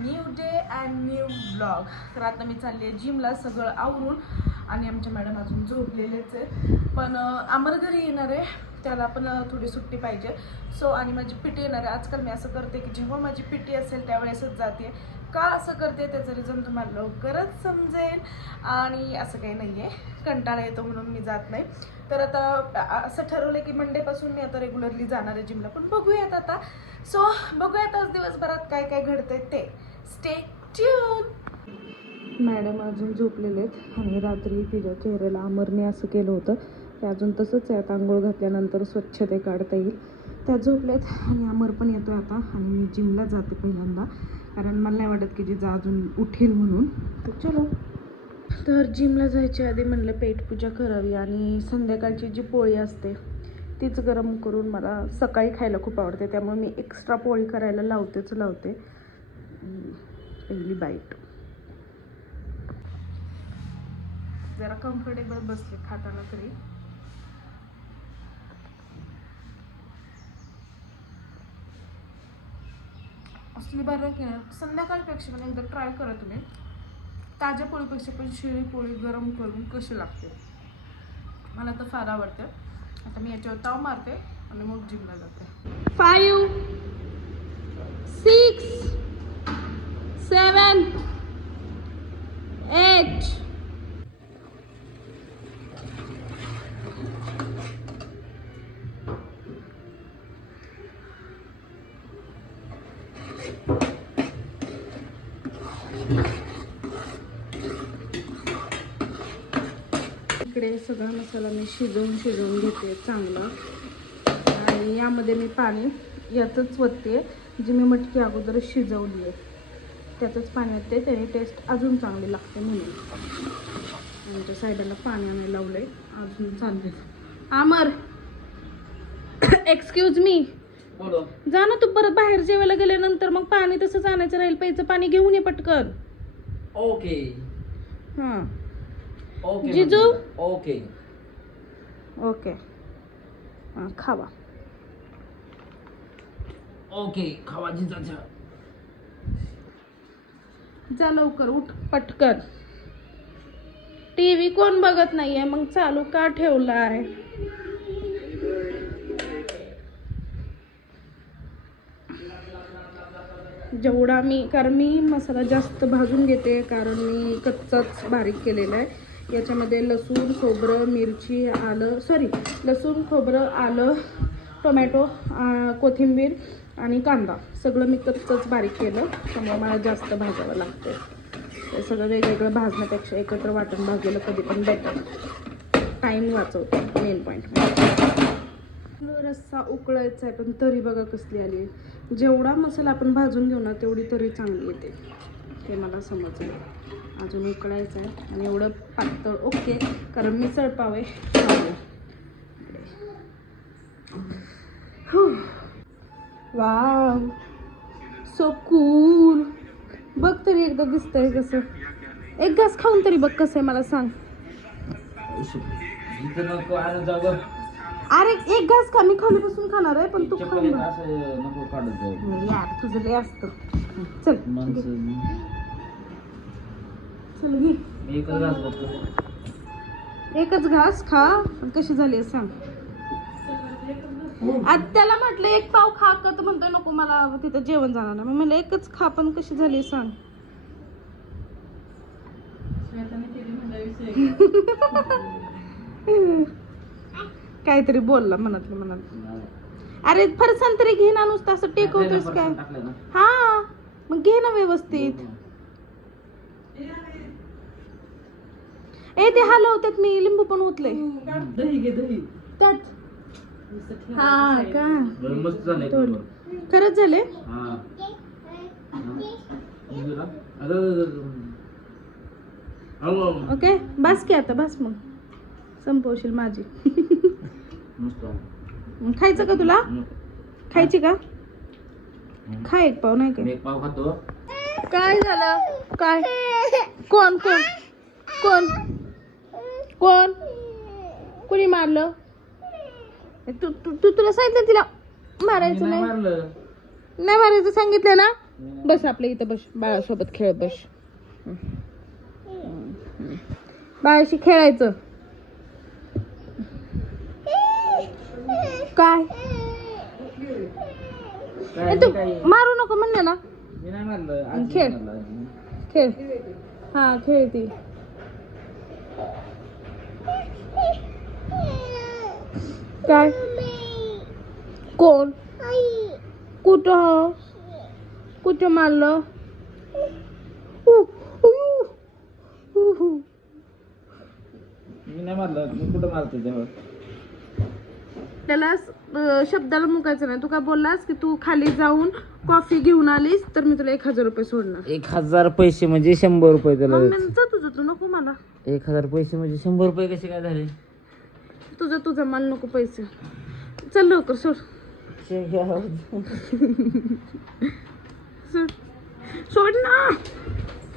New day and new blog तर आता मी चालली आहे जिमला सगळं आवरून आणि आमच्या मॅडम अजून झोपलेलेच आहे पण आम्हाला घरी येणार आहे. त्याला पण थोडी सुट्टी पाहिजे. सो आणि माझी पिटी येणार आहे. आजकाल मी असं करते की जेव्हा माझी पिटी असेल त्यावेळेसच जाते. का असं करते त्याचं रिझन तुम्हाला लवकरच समजेल. आणि असं काही नाही आहे कंटाळा येतो म्हणून मी जात नाही. तर आता असं ठरवलं की मंडेपासून मी आता रेग्युलरली जाणार आहे जिमला पण बघूयात आता. सो बघूयात आज दिवसभरात काय काय घडतंय ते. स्टे ट्यून मॅडम अजून झोपलेले आहेत. आणि रात्री तिच्या चेहऱ्याला अमरने असं केलं होतं ते अजून तसंच आहे आता आंघोळ घातल्यानंतर स्वच्छ ते काढता येईल. त्या झोपलेत आणि अमर पण येतो आता. आणि मी जिमला जाते पहिल्यांदा. कारण मला नाही वाटत की जिजा अजून उठेल म्हणून. तर चलो. तर जिमला जायच्या आधी म्हणलं पेटपूजा करावी. आणि संध्याकाळची जी पोळी असते तीच गरम करून मला सकाळी खायला खूप आवडते. त्यामुळे मी एक्स्ट्रा पोळी करायला लावतेच लावते. पहिली बाईट जरा कम्फर्टेबल बसले खाताना तरी. असली बरं की नाही संध्याकाळपेक्षा पण एकदा ट्राय करा तुम्ही. ताज्या पोळीपेक्षा पण शिळी पोळी गरम करून कशी लागते? मला तर फार आवडते. आता मी याच्यावर ताव मारते आणि मग जिमला जाते. Five six seven eight. इकडे सगळा मसाला मी शिजवून शिजवून घेते चांगला आणि यामध्ये मी पाणी यातच वतते जी मी मटकी अगोदर शिजवली आहे त्यातच पाणी वतते त्याने टेस्ट अजून चांगली लागते म्हणून. आमच्या साईडला पाणी आणायला लावलंय अजून चालले आमर एक्सक्यूज मी जा ना तू परत बाहेर जेवायला गेल्यानंतर मग पाणी तसंच आणायचं राहील प्यायचं पाणी घेऊन ये पटकन. ओके. हां. ओके जिजू? म्हणते. ओके. ओके. हां खावा. ओके खावा जिजाच्या. जा लवकर उठ पटकन. टी व्ही कोण बघत नाहीये? मग चालू का ठेवलाय जेवढा मी कारण मी मसाला जास्त भाजून घेते कारण मी कच्चाच बारीक केलेला आहे. याच्यामध्ये लसूण खोबरं मिरची आलं सॉरी लसूण खोबरं आलं टोमॅटो कोथिंबीर आणि कांदा. सगळं मी कच्चंच बारीक केलं. त्यामुळे मला जास्त भाजावं लागतं ते सगळं वेगवेगळं भाजण्यापेक्षा एकत्र वाटण भाजलेलं कधी पण बेटर टाईम वाचवतो मेन पॉईंट रस्सा उकळायचा आहे पण तरी बघा कसली आली. जेवढा मसाला आपण भाजून घेऊ ना तेवढी तरी चांगली येते. ते मला समजलं. अजून उकळायचं आहे. आणि एवढं पातळ ओके. कारण मिसळ पाव आहे. वाव. सो कूल बघ तरी एकदा दिसतंय कसं. एक घास खाऊन तरी बघ कसं आहे मला सांग. इथं नको आणत जाऊ गं. अरे एक घास खा मी खालीपासून खाणार आहे पण तू चप्पल खाऊन बघ. असं नको काढत जाऊ. नाही यार तुझं लय असतं. चल घे. माणसं चल घे. मी एकच घास बघतो. एकच घास खा आणि कशी झाली आहे सांग. आज त्याला म्हटलं एक पाव खा का तर म्हणतोय नको मला तिथं जेवण जाणार नाही. मी म्हणलं एकच खा पण कशी झाली सांग. काहीतरी बोलला मनातलं मनात अरे फरसान तरी घे ना नुसतं असं टेकवतोस काय? हा मग घे ना व्यवस्थित. ए ते हलवतात मी लिंबू पण उतले दही घे दही. त्यात हा का? बरं, मस्त झालंय तोड. खरंच झाले? हा. हा. जिजूला? अरे, अरे, अरे. अहो, ओके बस की आता बस मग. संपवशील माझी. मस्त मग खायचं का तुला? हम्म. खायची का. खा एक पाव नाही मी काय एक पाव खातो. काय झालं? काय? कोण कोण? कोण? कोण? कुणी मारलं? तू तू तू- तुला सांगितलं तिला मारायचं नाही नाही? मारलं. नाही मारायचं सांगितलं ना? बस आपल्या इथं बस बाळासोबत खेळ बस. बाळाशी खेळायचं. काय? तू मारू नको म्हणले ना? खेळ. खेळ. हा खेळती काय? कोण? कुठं कुठं मारलं. मी नाही मारलं. मी कुठं मारतो त्याला शब्दाला मुकायचं नाही. तू काय बोललास की तू खाली जाऊन कॉफी घेऊन आलीस तर मी तुला एक हजार रुपये सोडणार. एक हजार पैसे म्हणजे शंभर रुपये त्याला. मग जा तुझं. तू नको मला. एक हजार पैसे म्हणजे शंभर रुपये कसे काय झाले? तुझं तुझं मला नको पैसे. चल लवकर सोड. सोड. सोड ना.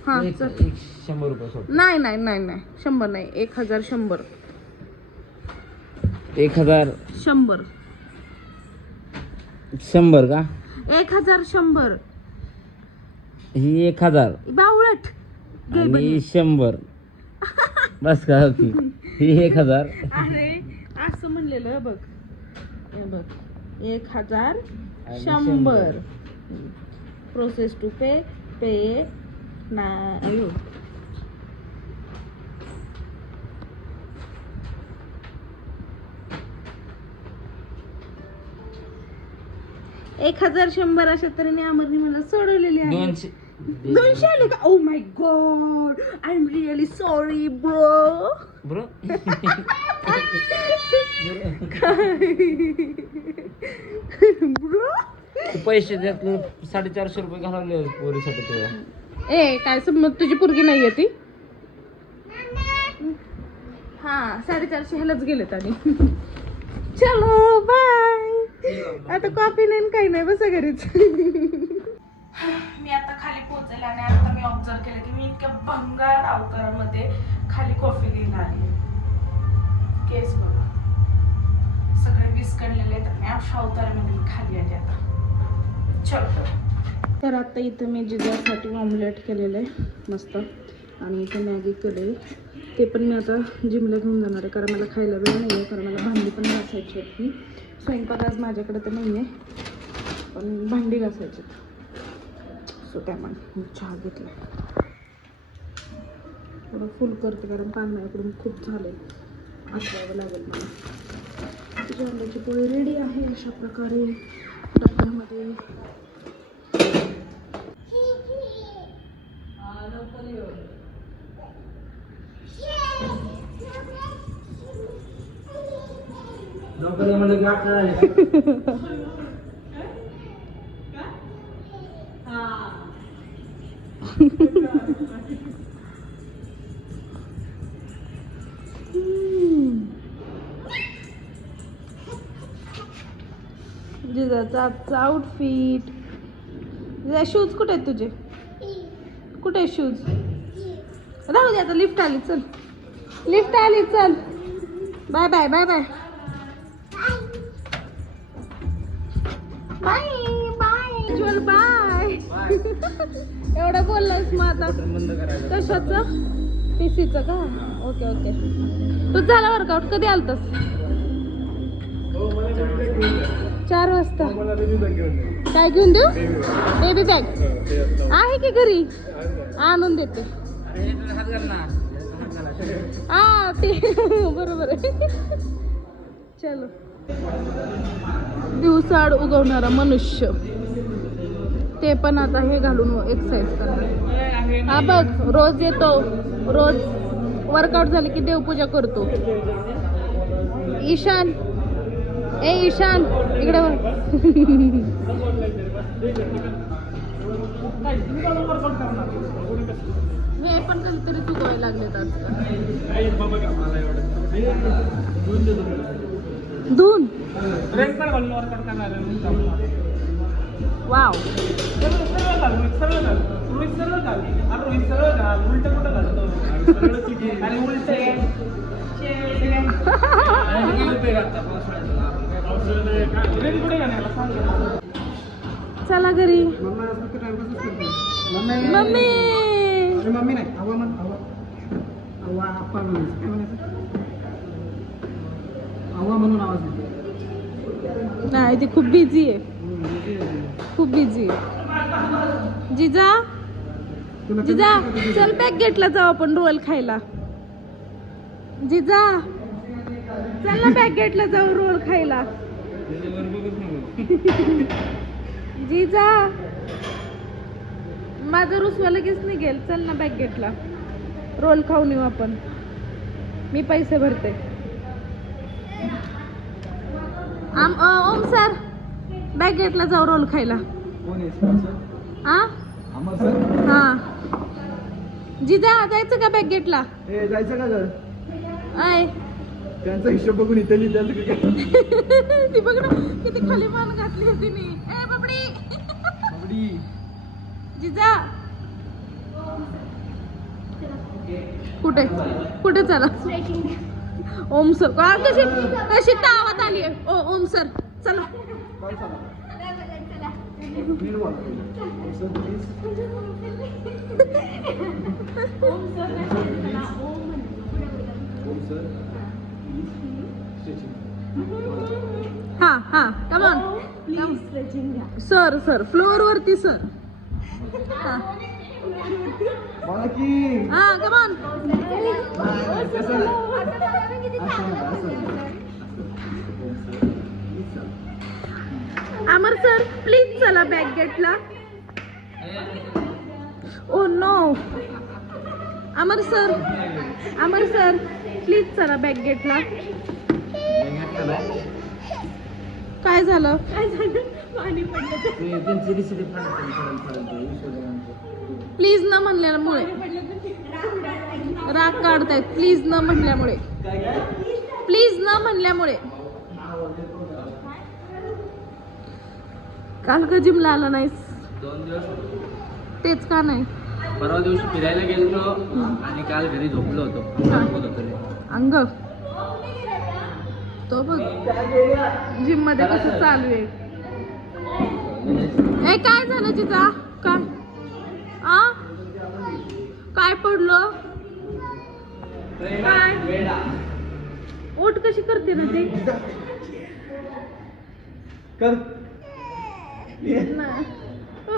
हा चल. शंभर रुपये सोड. नाही नाही नाही नाही. शंभर नाही. एक हजार शंभर. एक हजार शंभर. शंभर का? एक हजार शंभर. ही एक हजार. बावळट. आणि शंभर. बस का ओके. ही एक हजार. अरे असं म्हणलेलं बघ. हे बघ. एक हजार आणि शंभर. प्रोसेस टू पे पे ना अयो. एक हजार शंभर अशा तऱ्हेने अमरने मला सोडवलेली आहे. दोनशे दोनशे आले का Oh O my god I am really sorry bro बरो पैसे त्यातले साडेचारशे रुपये घालवले पोरीसाठी तुला. ए काय समज तुझी पोरगी नाहीये ती? हा साडेचारशे ह्यालाच गेलेत आणि. चलो बाय आता कॉफी नाही न काही नाही बसा घरीच. मी आता खाली आणि आता मी ऑब्झर्व केलं की मी इतक्या भंगार अवतारामध्ये खाली कॉफी घ्यायला आली केस बघा. सगळे विस्कडलेले आहेत आणि अशा अवतारामध्ये मी खाली आली आता. चल. तर आता इथं मी जिजासाठी ऑमलेट केलेलं आहे मस्त. आणि इथे मॅगी केले ते पण मी आता जिमला घेऊन जाणार आहे कारण मला खायला वेळ नाही आहे कारण मला भांडी पण घासायची आहेत. मी स्वयंपाक आज माझ्याकडे तर नाही आहे पण भांडी घासायची सो त्यामुळे मी चहा घेतला. थोडं फुल करते कारण कांद्याकडून खूप झाले आठवावं लागेल मला. तुझ्या अंड्याची पोळी रेडी आहे अशा प्रकारे डब्यामध्ये. नोकरी म्हणलं की अठरा झाले जिजाचा आजचा आउटफिट जिजा शूज कुठे आहेत तुझे? कुठे आहेत शूज राहू दे आता लिफ्ट आली चल. लिफ्ट आली चल. Bye bye bye bye bye bye ज्वल बाय एवढं बोललास मग आता. कशाचं? पीसीचं का? ओके ओके तू झाला वर्कआउट कधी आलतस? चार वाजता. काय घेऊन देऊ? बेबी बॅग आहे की घरी? आणून देते. हा ते. बरोबर आहे. चलो. दिवसाड उगवणारा मनुष्य. ते पण आता हे घालून एक्सरसाइज करणार. हा बघ रोज येतो. रोज वर्कआउट झाले की देवपूजा करतो. ईशान ए ईशान इकडे बघ. हे पण कधीतरी चुकवायला लागलेत आजकाल धुन. वाव. चला घरी. मम्मी. मम्मी नाही नाही ती खूप बिझी आहे. खूप बिझी आहे. जिजा. जिजा चल पॅकेटला जाऊ आपण रोल खायला. जिजा चल ना पॅकेटला जाऊ रोल खायला. जिजा माझं रुसवा लगेच निघेल. चल ना बॅग गेटला रोल खाऊन येऊ आपण. मी पैसे भरते. आम ओम सर बॅग गेटला जाऊ रोल खायला. सर हा. जिजा जायचं का बॅग गेटला ए जायचं का घर? आय. त्यांचा हिशोब बघून इथे काय ती बघ ना किती खाली मान घातली होती मी ए बाबडी. बाबडी. जिजा. कुठे? कुठे चला? ओम सर. का कशी कशी तावत आली ओ ओम सर. चला. ओम सर. हा हा come on sir sir floor वरती सर. हा. हा come on. Amar sir please चला बॅक गेटला ओ no Amar sir Amar sir. Please चला बॅक गेटला काय झालं? काय झालं? पाणी पडलं. प्लीज न म्हणल्यामुळे. राग काढतायत. प्लीज न म्हणल्यामुळे. प्लीज न म्हणल्यामुळे. काल का जिमला आला नाहीस? दोन दिवस तेच का नाही? परवा दिवशी फिरायला गेलो आणि काल घरी झोपलो होतो. झोपत होतो. अंग. तो बघ जिममध्ये कसं चालू आहे. ए काय झालं तिचा? काय आ? काय पडलं? काय? ओट कशी करते ना ते? कर.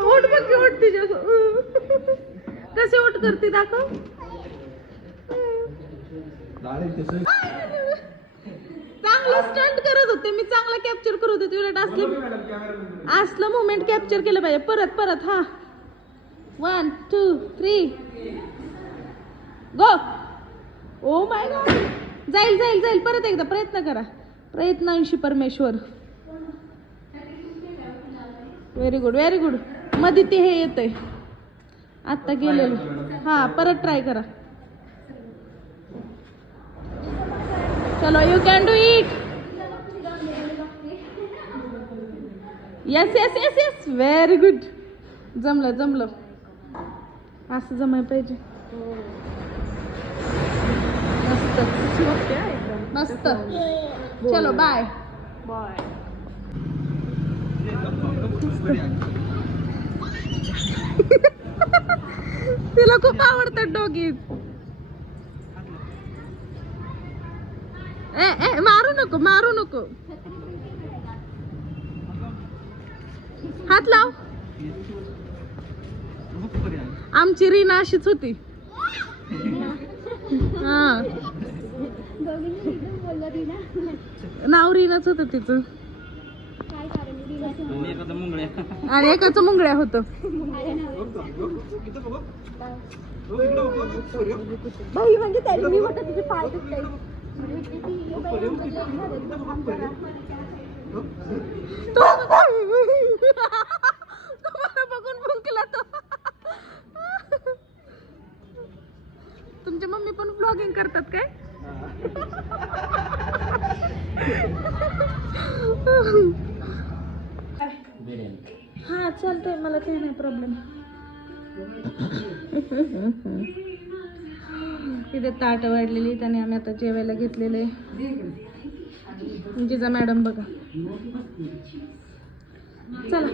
ओट बघ ओट तिच्या कसे ओट करते दाखव. चांगलं स्टंट करत होते. मी चांगला कॅप्चर करत होते. उलट असलं असलं मुमेंट कॅप्चर केलं पाहिजे. परत परत हा. One two three go oh my god जाईल जाईल जाईल. परत एकदा प्रयत्न करा. प्रयत्नांशी परमेश्वर. व्हेरी गुड व्हेरी गुडमध्ये ते हे येतंय. आत्ता गेलेलं. हा परत ट्राय करा. चलो you can do it yes yes yes yes very good जमलं जमलं. असं जमाय पाहिजे. मस्त. मस्त. चलो बाय बाय तिला खूप आवडतात डॉगीज ए ए मारू नको मारू नको हात लाव. आमची रीना अशीच होती. हा. नाव रीनाच होत तिचं. आणि एकाच मुंगळ्या आणि एकाचं होतं म्हणजे तो बघून भुंकला तो तुमच्या मम्मी पण ब्लॉगिंग करतात काय? हा चालतंय. मला काही नाही प्रॉब्लेम तिथे ताट वाढलेली त्याने आम्ही आता जेवायला घेतलेले जिजा मॅडम बघा चला